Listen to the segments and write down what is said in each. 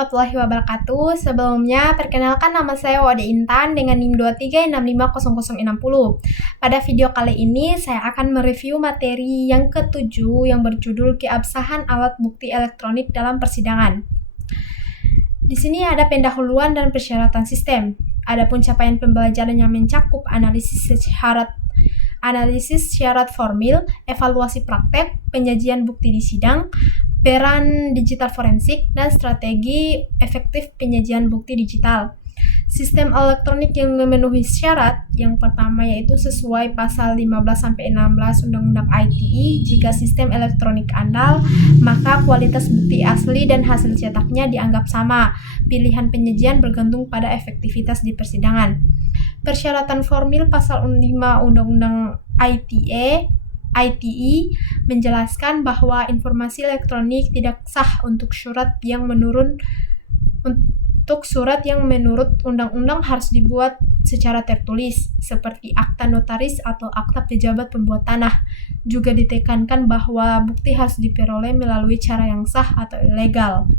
warahmatullahi wabarakatuh. Sebelumnya, perkenalkan nama saya Wade Intan dengan NIM 23650060. Pada video kali ini, saya akan mereview materi yang ke-7 yang berjudul keabsahan alat bukti elektronik dalam persidangan. Di sini ada pendahuluan dan persyaratan sistem. Adapun capaian pembelajaran yang mencakup analisis syarat formil, evaluasi praktek, penyajian bukti di sidang, peran digital forensik, dan strategi efektif penyajian bukti digital. Sistem elektronik yang memenuhi syarat yang pertama yaitu sesuai pasal 15-16 Undang-Undang ITE. Jika sistem elektronik andal, maka kualitas bukti asli dan hasil cetaknya dianggap sama. Pilihan penyajian bergantung pada efektivitas di persidangan. Persyaratan formil pasal 5 Undang-Undang ITE menjelaskan bahwa informasi elektronik tidak sah untuk surat yang menurut undang-undang harus dibuat secara tertulis, seperti akta notaris atau akta pejabat pembuat tanah. Juga ditekankan bahwa bukti harus diperoleh melalui cara yang sah atau ilegal.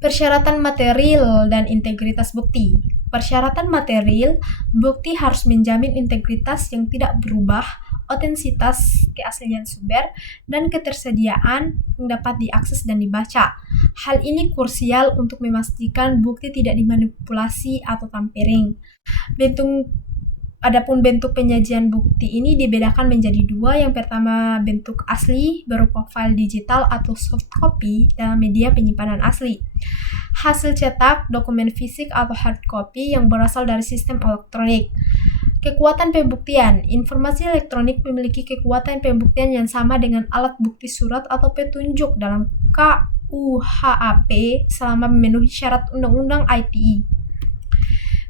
Persyaratan material dan integritas bukti. Persyaratan material, bukti harus menjamin integritas yang tidak berubah, otentisitas, keaslian sumber, dan ketersediaan yang dapat diakses dan dibaca. Hal ini krusial untuk memastikan bukti tidak dimanipulasi atau tampering. Adapun bentuk penyajian bukti ini dibedakan menjadi dua. Yang pertama, bentuk asli berupa file digital atau soft copy dalam media penyimpanan asli. Hasil cetak, dokumen fisik atau hard copy yang berasal dari sistem elektronik. Kekuatan pembuktian. Informasi elektronik memiliki kekuatan pembuktian yang sama dengan alat bukti surat atau petunjuk dalam KUHP selama memenuhi syarat Undang-Undang ITE.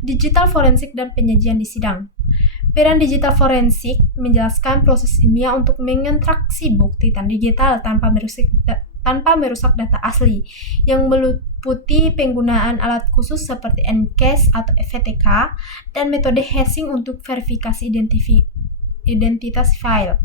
Digital forensik dan penyajian di sidang. Peran digital forensik menjelaskan proses ilmiah untuk mengekstraksi bukti digital tanpa merusak data asli, yang meliputi penggunaan alat khusus seperti ENCASE atau FTK dan metode hashing untuk verifikasi identitas file.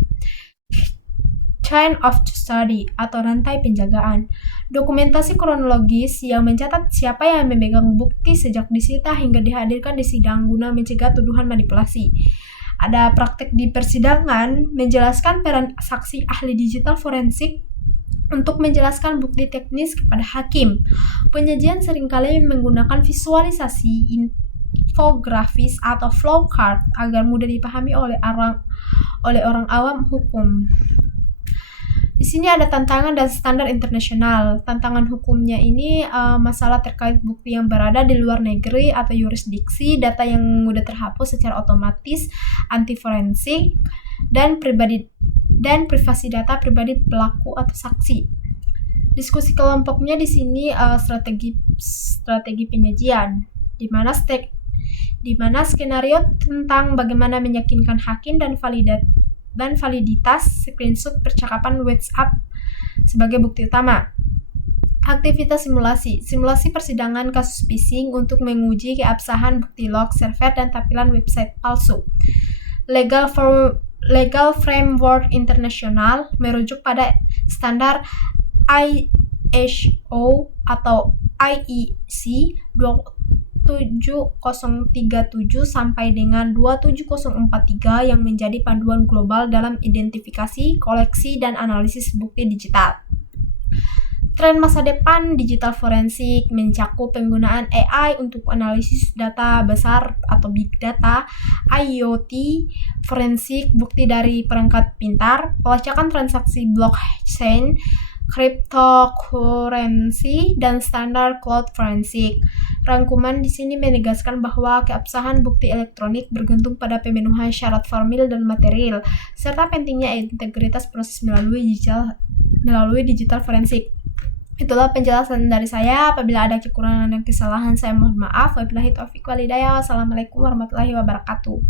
Chain of custody atau rantai penjagaan. Dokumentasi kronologis yang mencatat siapa yang memegang bukti sejak disita hingga dihadirkan di sidang guna mencegah tuduhan manipulasi. Ada praktek di persidangan menjelaskan peran saksi ahli digital forensik untuk menjelaskan bukti teknis kepada hakim. Penyajian seringkali menggunakan visualisasi, infografis atau flowchart agar mudah dipahami oleh orang awam hukum. Di sini ada tantangan dan standar internasional. Tantangan hukumnya ini masalah terkait bukti yang berada di luar negeri atau yurisdiksi, data yang mudah terhapus secara otomatis, anti forensik, dan privasi data pribadi pelaku atau saksi. Diskusi kelompoknya di sini strategi penyajian, di mana skenario tentang bagaimana meyakinkan hakim dan validitas screenshot percakapan WhatsApp sebagai bukti utama. Aktivitas simulasi persidangan kasus phishing untuk menguji keabsahan bukti log server dan tampilan website palsu. Legal framework internasional merujuk pada standar ISO atau IEC 27037 sampai dengan 27043 yang menjadi panduan global dalam identifikasi, koleksi, dan analisis bukti digital. Tren masa depan digital forensik mencakup penggunaan AI untuk analisis data besar atau big data, IoT, forensik, bukti dari perangkat pintar, pelacakan transaksi blockchain, cryptocurrency, dan standar cloud forensik. Rangkuman di sini menegaskan bahwa keabsahan bukti elektronik bergantung pada pemenuhan syarat formil dan material, serta pentingnya integritas proses melalui digital forensik. Itulah penjelasan dari saya. Apabila ada kekurangan dan kesalahan, saya mohon maaf. Wabillahi taufiq wal hidayah. Wassalamualaikum warahmatullahi wabarakatuh.